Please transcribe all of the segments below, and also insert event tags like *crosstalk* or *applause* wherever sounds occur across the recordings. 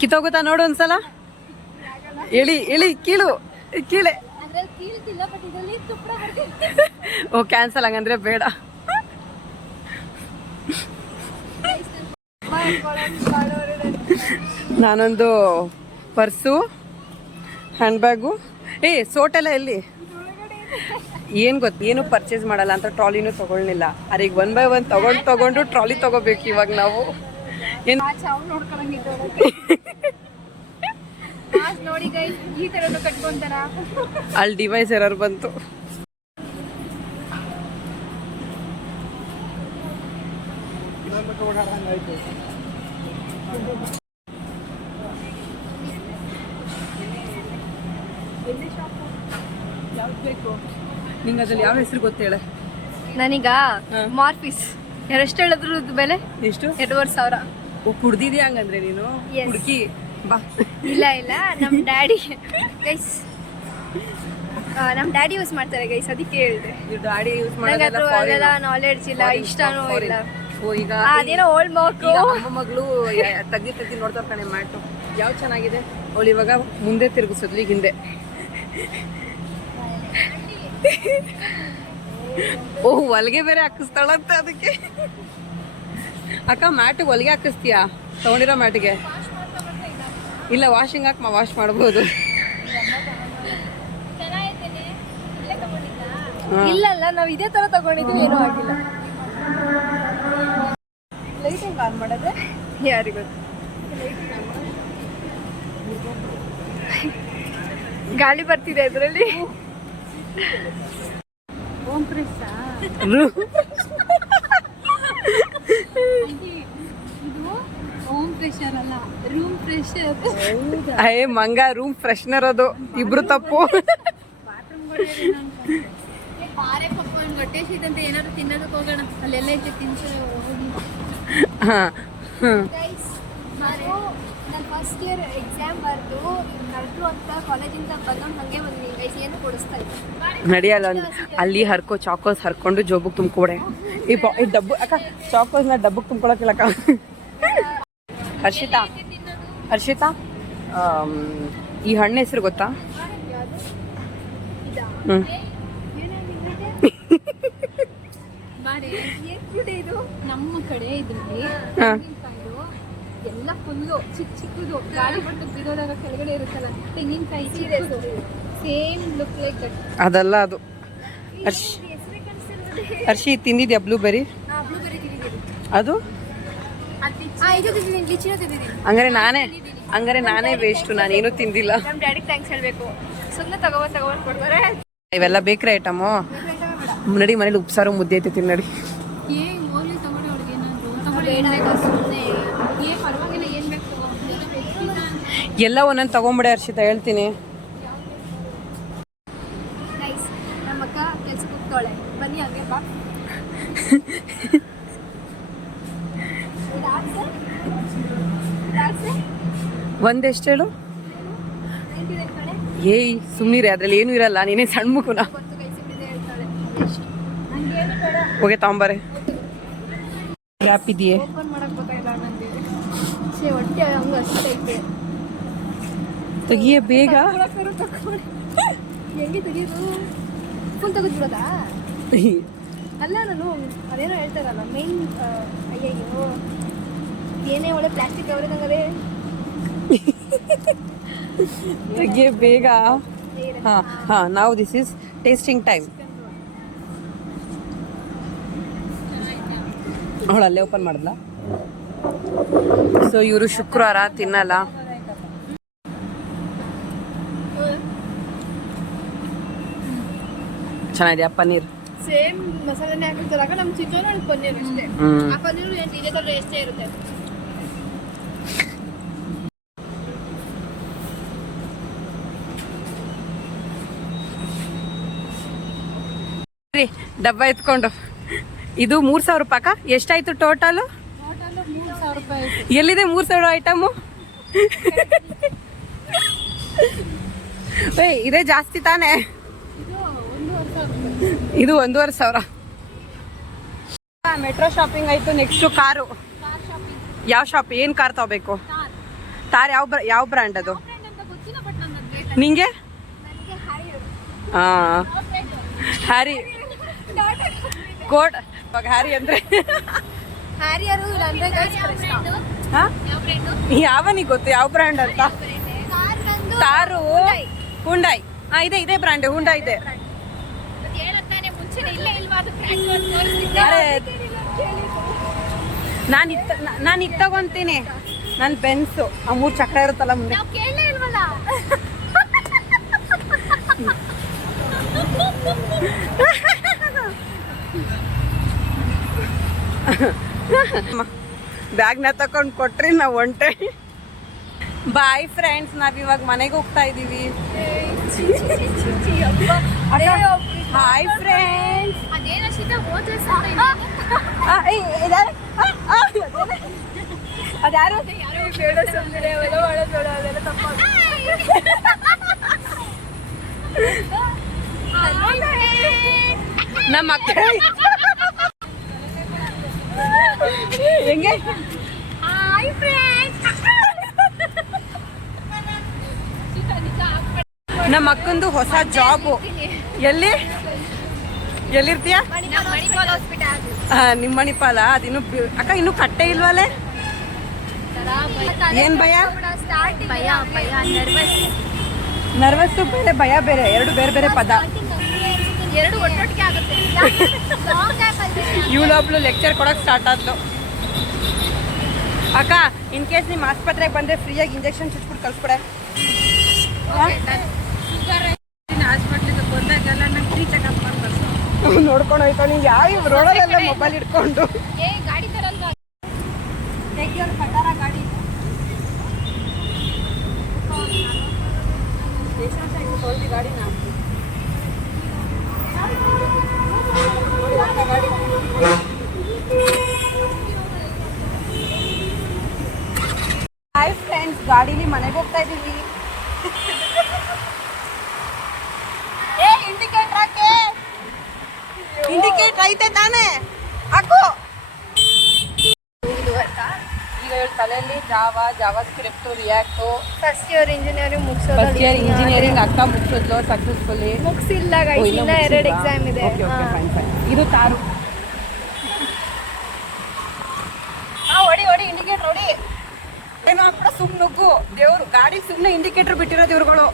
ಕಿತ್ತೋಗುತ್ತಾ ನೋಡು ಒಂದ್ಸಲ. ಇಳಿ ಇಳಿ, ಕೀಳು, ಕೀಳೆ. ಓ ಕ್ಯಾನ್ಸಲ್ ಹಂಗಂದ್ರೆ ಬೇಡ. ನಾನೊಂದು ಪರ್ಸು ಹ್ಯಾಂಡ್ ಬ್ಯಾಗು ಏ, ಸೋಟೆಲ್ಲ ಎಲ್ಲಿ? ಏನು ಗೊತ್ತು, ಏನು ಪರ್ಚೇಸ್ ಮಾಡಲ್ಲ ಅಂತ ಟ್ರಾಲಿನೂ ತೊಗೊಳ್ಳಿಲ್ಲ ಅರೆ ಈಗ ಒನ್ ಬೈ ಒನ್ ತಗೊಂಡು ತಗೊಂಡು ಟ್ರಾಲಿ ತಗೋಬೇಕು ಇವಾಗ ನಾವು. ಏನು ನೋಡಿ ಈ ಕಟ್ಕೊಂತಾರ? ಅಲ್ಲಿ ಡಿವೈಸ್ ಎರರ್ ಬಂತು. ನಿಂಗೆ ಅದ್ರಲ್ಲಿ ಯಾವ ಹೆಸರು ಗೊತ್ತೇಳ ನನೀಗ? ಮಾರ್ಪಿಸ್ ಮಾರ್ಫಿಸ್ ಎಷ್ಟು ಹೇಳಿದ್ರು ಬೆಲೆ? ಎಷ್ಟು? ಎರಡೂವರೆ ಸಾವಿರ. ಕುಡ್ದಿದ್ಯಾ ಹಂಗಂದ್ರೆ ನೀನು. ಹುಡುಕಿ ಬಾ. ಇಲ್ಲ ಇಲ್ಲ. ನಮ್ಮ ಡ್ಯಾಡಿ ಗೈಸ್ ನಮ್ಮ ಡ್ಯಾಡಿ ಯೂಸ್ ಮಾಡ್ತಾರೆ ಗೈಸ್ ಅದಕ್ಕೆ ಹೇಳಿದೆ. ಗಾಡಿ ಯೂಸ್ ಮಾಡೋದೆಲ್ಲ ನಾಲೆಡ್ಜ್ ಇಲ್ಲ ಇಷ್ಟನೂ ಇಲ್ಲ. ಓ ಈಗ ಅದೇನೋ ಓಲ್ಡ್ ಅಮ್ಮ ಮಗಳು ತಗ್ಗಿ ತಗ್ಗಿ ನೋಡ್ತಾರೆ ಕಣೆ ಮ್ಯಾಟು. ಯಾವ ಚೆನ್ನಾಗಿದೆ? ಅವಳು ಇವಾಗ ಮುಂದೆ ತಿರುಗಿಸಿದ್ಲು ಈಗ ಹಿಂದೆ. ಓಹ್ ಹೊಲಗೆ ಬೇರೆ ಹಾಕಿಸ್ತಾಳಂತ ಅದಕ್ಕೆ. ಅಕ್ಕ ಮ್ಯಾಟ್ ಹೊಲಿಗೆ ಹಾಕಿಸ್ತೀಯಾ? ತಗೊಂಡಿರೋ ಮ್ಯಾಟಿಗೆ? ಇಲ್ಲ ವಾಷಿಂಗ್ ಹಾಕಿ ವಾಶ್ ಮಾಡ್ಬೋದು. ಇಲ್ಲ ಅಲ್ಲ ನಾವು ಇದೇ ತರ ತಗೊಂಡಿದ್ವಿ ಏನೂ ಆಗಿಲ್ಲ. ಲೈಟಿಂಗ್ ಆನ್ ಮಾಡೋದು? ಯಾರಿಗೂ? ಗಾಳಿ ಬರ್ತಿದೆ ಅದರಲ್ಲಿ. ಓಂ ಪ್ರೆಷರ್ *laughs* ಅಯ್ಯ ಮಂಗ ರೂಮ್ ಫ್ರೆಶ್ನರ್ ಅದು. ಇಬ್ರು ತಪ್ಪು. ಹಾ. ಗೈಸ್ ನಾನು ಫಸ್ಟ್ ಇಯರ್ ಎಕ್ಸಾಮ್ ಬರೆದು ಕರೆದ್ರು ಅಂತ ಕಾಲೇಜಿಂದ ಬಂದು ಹಾಗೆ ಬಂದ್ವಿ ಗೈಸ್ ಏನು ಕೊಡಿಸ್ತಾ ಇದ್ದೆ. ನಡಿಯಲ್ಲ ಅಲ್ಲಿ ಹರ್ಕೋ ಚಾಕೋಸ್ ಹರ್ಕೊಂಡು ಜೋಬುಗೆ ತುಂಬ್ಕೊಡೆ ಈ ಬಾ ಈ ಡಬ್ಬು ಅಕ್ಕ ಚಾಕೋಸ್ನ ಡಬ್ಬಕ್ಕೆ ತುಂಬ್ಕೊಳಕಿಲ್ಲಕ್ಕ ಹರ್ಷಿತಾ ಹರ್ಷಿತಾ ಈ ಹಣ್ಣು ಹೆಸರು ಗೊತ್ತಾ? ಹ್ಞೂ ನಮ್ಮ ಕಡೆ ಇದ್ರಲ್ಲಿ ಎಲ್ಲ ಫುಲ್ಲು ಚಿಕ್ಕ ಚಿಕ್ಕದು ಗಾಳಿ ಬಂದು ಬಿಡೋದಾಗ ಕೆಳಗಡೆ ಇರುತ್ತಲ್ಲ ತೆಂಗಿನಕಾಯಿ ಸೇಮ್ ಲುಕ್ ಲೈಕ್ ದಟ್ ಅದಲ್ಲ ಅದು. ಅರ್ಶಿ ಅರ್ಶಿ ತಿಂದಿದ್ಯಾ ಬ್ಲೂಬೆರಿ ಅದು? ಹಂಗಾರೆ ನಾನೇ ಹಂಗಾರೆ ನಾನೇ ವೇಸ್ಟು ನಾನೇನು ತಿಂದಿಲ್ಲ. ನಮ್ಮ ಡ್ಯಾಡಿಗೆ ಥ್ಯಾಂಕ್ಸ್ ಹೇಳಬೇಕು. ಸುಮ್ಮನೆ ತಗೋಬಂದು ತಗೋಬಂದು ಕೊಡ್ತಾರೆ. ಇವೆಲ್ಲ ಬೇಕ್ರಿ ಐಟಮು ನಡಿ ಮನೇಲಿ ಉಪ್ಸಾರು ಮುದ್ದೆ ಐತೆ ತಿನ್ನಡಿ ಏ ಹೋಗ್ಲಿ ತಗೊಳ್ಳಿ ಅವ್ರಿಗೆ ಏನಾದ್ರು ಸುಮ್ಮನೆ ಏ ಪರವಾಗಿಲ್ಲ ಏನು ಬೇಕು ತಗೋ ಎಲ್ಲ ಒಂದೊಂದು ತಗೊಂಬಿಡಿ ಹರ್ಷಿತ ಹೇಳ್ತೀನಿ? ಒಂದೆಷ್ಟು ಹೇಳು? ಏಯ್ ಸುಮ್ಮನಿರಿ ಅದ್ರಲ್ಲಿ ಏನು ಇರಲ್ಲ. ನೀನೇ ಸಣ್ಣ ಮುಖನ ಹೋಗಿ ತಗೊಂಬಾರೆ ಗ್ಯಾಪ್ ಇದೆಯೇ ಓಪನ್ ಮಾಡಕ್ ಗೊತ್ತಾಗಿಲ್ಲ ನನಗೆ ಛೇ ಹೊಟ್ಟೆ ಹಂಗ ಅಷ್ಟೇ ಐತೆ ತೆಗಿಯೇ ಬೇಗ. *laughs* ಹೆಂಗೆ ತೆಗಿಯೋದು? ಫುಲ್ ತೆಗೆದ್ಬಿಡೋದಾ? ಅಲ್ಲ ನಾನು ಅದೇನೋ ಹೇಳ್ತಾರಲ್ಲ ಮೇನ್ ಅಯ್ಯಯ್ಯೋ ಏನೇ ಒಳ್ಳೆ ಪ್ಲಾಸ್ಟಿಕ್ ಕವರ್ ಇದ್ದಂಗದೆ *laughs* ತೆಗಿಯ ಬೇಗ? ಹಾ ಹಾ ನಾವು ದಿಸ್ ಇಸ್ ಟೇಸ್ಟಿಂಗ್ ಟೈಮ್ ಅವಳು ಅಲ್ಲೇ ಓಪನ್ ಮಾಡಿದ್ಲ? ಸೊ ಇವರು ಶುಕ್ರವಾರ ತಿನ್ನಲ್ಲ. ಚೆನ್ನಾಗಿದೆಯಾ ಪನ್ನೀರ್? ಸೇಮ್ ಮಸಾಲೆನೇ ಹಾಕಿರ್ತಾರಾಗ ನಮ್ಮ ಚಿಕನ್ ಅಲ್ಲಿ ಪನ್ನೀರ್ ಅಷ್ಟೇ. ಹ್ಮ್. ಆ ಪನ್ನೀರ್ ಇದೆ ಇದೇ ಥರ ಎಷ್ಟೇ ಇರುತ್ತೆ. ರೀ ಡಬ್ಬ ಎತ್ಕೊಂಡು. ಇದು ಮೂರ್ ಸಾವಿರ ರೂಪಾಯಿ ಅಕ್ಕ ಎಷ್ಟಾಯ್ತು ಟೋಟಲ್ ಟೋಟಲ್ ಮೂರು ಸಾವಿರ ರೂಪಾಯಿ ಎಲ್ಲಿದೆ ಮೂರ್ ಸಾವಿರ ಐಟಮ್ ಏಯ್ ಇದೇ ಜಾಸ್ತಿ ತಾನೇ? ಇದು ಒಂದೂವರೆ ಸಾವಿರ. ಮೆಟ್ರೋ ಶಾಪಿಂಗ್ ಆಯ್ತು ನೆಕ್ಸ್ಟ್ ಕಾರು. ಯಾವ ಶಾಪ್, ಏನ್ ಕಾರ್ ತಗೋಬೇಕು? ಕಾರ್ ಯಾವ ಯಾವ ಬ್ರ್ಯಾಂಡ್ ಅದು? ನಿಂಗೆ? ಹಾಂ ಹ್ಯಾರಿ. ಕೋಟ್, ಇವಾಗ ಹ್ಯಾರಿ ಅಂದರೆ? ಯಾವ ಯಾವನಿಗೆ ಗೊತ್ತು, ಯಾವ ಬ್ರ್ಯಾಂಡ್ ಅಂತ? ಕಾರು ಹುಂಡಾಯ್ ಹಾಂ ಇದೆ ಇದೆ ಬ್ರ್ಯಾಂಡ್, ಹುಂಡಾ ಇದೆ. ನಾನು ಇತ್ತ ನಾನು ಇತ್ತು ತಗೊಂತೀನಿ ನನ್ನ ಬೆನ್ಸು ಆ ಮೂರು ಚಕ್ರ ಇರುತ್ತಲ್ಲ ಮುಂದೆ ಬ್ಯಾಗ್ ಬ್ಯಾಗ್ನ ತಕೊಂಡು ಕೊಟ್ರಿ ನಾವು ಒಂಟೆ ಬಾಯ್ ಫ್ರೆಂಡ್ಸ್ ನಾವ್ ಇವಾಗ ಮನೆಗೆ ಹೋಗ್ತಾ ಇದೀವಿ ಹಾಯ್ ಫ್ರೆಂಡ್ಸ್ ಅದೇನ ಶೀತ ಹೋದ್ರೆ ಅದ್ಯಾರು ನಮ್ಮ ಅಕ್ಕ ಹೆಂಗೆ? ಹಾಯ್ ಫ್ರೆಂಡ್ಸ್ ನಮ್ಮ ಅಕ್ಕಂದು ಹೊಸ ಜಾಬು ಎಲ್ಲಿ? ಎಲ್ಲಿರ್ತೀಯ? ನಿಮ್ಮ ಮಣಿಪಾಲ. ಅದಿನ್ನು ಅಕ್ಕ ಇನ್ನು ಕಟ್ಟೆ ಇಲ್ವಲ್ಲೇ ಏನ್ ಭಯ? ನರ್ವಸ್ ಬೇರೆ ಭಯ ಬೇರೆ ಎರಡು ಬೇರೆ ಬೇರೆ ಪದ. ಇವಳೊಬ್ಳು ಲೆಕ್ಚರ್ ಕೊಡಕ್ ಸ್ಟಾರ್ಟ್ ಆದ್ಲು. ಅಕ್ಕ ಇನ್ ಕೇಸ್ ನಿಮ್ಮ ಆಸ್ಪತ್ರೆಗೆ ಬಂದ್ರೆ ಫ್ರೀಯಾಗಿ ಇಂಜೆಕ್ಷನ್ ಚುಚ್ಬಿಟ್ಟು ಕಳ್ಸ್ಬಿಡೆ. ನೋಡ್ಕೊಂಡು ಹೋಯ್ತಾ ನಿಂಗೆ ಯಾವ ರೋಡಲ್ಲೆಲ್ಲ ಮೊಬೈಲ್ ಇಟ್ಕೊಂಡು. ಏ ಗಾಡಿ ತರಲ್ವಾ? ತೆಗಿಯೋರು ಕಟ್ಟಾರ ಗಾಡಿ. ಹಾಯ್ ಫ್ರೆಂಡ್ಸ್ ಗಾಡೀಲಿ ಮನೆಗೆ ಹೋಗ್ತಾ ಇದ್ದೀವಿ ಏ ಇಂಡಿಕೇಟರ್ ಹಾಕೆ. ಇಂಡಿಕೇಟರ್ ಐತೆ ತಾನೇ. ಹಾಕು. ಈಗ ಇವ್ಳ ತಲೆಯಲ್ಲಿ Java JavaScript React. First year engineering ಮುಗಿಸೋದು first year engineering ಅಕ್ಕ ಮುಗಿಸಿದ್ಲು ಸಕ್ಸಸ್ಫುಲ್ಲಿ ಮುಗಿಸಿಲ್ಲ ಗೈಸ್ ಇನ್ನ ಎರಡು ಎಕ್ಸಾಮ್ ಇದೆ. ಓಕೆ ಓಕೆ ಫೈನ್ ಫೈನ್ ಇದು ತಾರು. ಹಾ ಹೊಡಿ ಹೊಡಿ ಇಂಡಿಕೇಟರ್ ಹೊಡಿ. ಏನೋ ಹಾಕ್ಬಿಡ ಸುಮ್ಮನೆ ನುಗ್ಗು. ದೇವ್ರು ಗಾಡಿ ಸುಮ್ಮನೆ ಇಂಡಿಕೇಟರ್ ಬಿಟ್ಟಿರೋದು ಇವ್ರುಗಳು.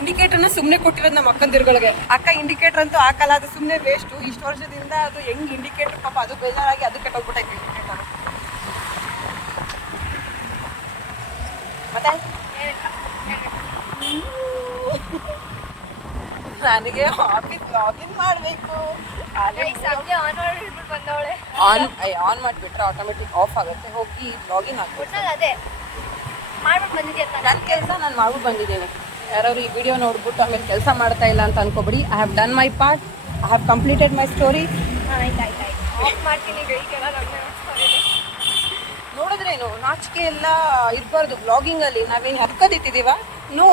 ಇಂಡಿಕೇಟರ್ನ ಸುಮ್ಮನೆ ಕೊಟ್ಟಿರೋದು ನಮ್ಮ ಅಕ್ಕಂದಿರುಗಳಿಗೆ. ಅಕ್ಕ ಇಂಡಿಕೇಟರ್ ಅಂತೂ ಹಾಕಲ್ಲ ಅದು ಸುಮ್ಮನೆ ವೇಸ್ಟು ಇಷ್ಟು ವರ್ಷದಿಂದ ಅದು ಹೆಂಗ್ ಇಂಡಿಕೇಟರ್ ಪಾಪ ಅದು ಬೇಜಾರಾಗಿ ಅದು ಕೆಟ್ಟೋಗ್ಬಿಟ್ಟೈತೆ ಇಂಡಿಕೇಟರ್ ಮತ್ತೆ? ನನಗೆ ಆಫೀಸ್ ಲಾಗಿನ್ ಮಾಡಬೇಕು. ಆನ್ ಆನ್ ಆನ್ ಮಾಡಿಬಿಟ್ರೆ ಆಟೋಮೆಟಿಕ್ ಆಫ್ ಆಗುತ್ತೆ. ಹೋಗಿ ಲಾಗಿನ್ ಆಗ್ಬಿಟ್ಟು ಅದೇ. ಮಾಡ್ಬಿಟ್ಟು ಬಂದಿದ್ದೆ ನನ್ನ ಕೆಲಸ ನಾನು ಮಾಡ್ಬಿಟ್ಟು ಬಂದಿದ್ದೀನಿ. ಯಾರಾದ್ರು ಈ ವಿಡಿಯೋ ನೋಡ್ಬಿಟ್ಟು ಆಮೇಲೆ ಕೆಲಸ ಮಾಡ್ತಾ ಇಲ್ಲ ಅಂತ ಅನ್ಕೋಬಿಡಿ. I have done my part I have completed my story ನೋಡಿದ್ರೇನು ನಾಚಿಕೆ ಎಲ್ಲ ಇರಬಾರ್ದು. ಬ್ಲಾಗಿಂಗಲ್ಲಿ ನಾವೇನು ಹರ್ಕೋದಿಟ್ಟಿದ್ದೀವ? ನೋ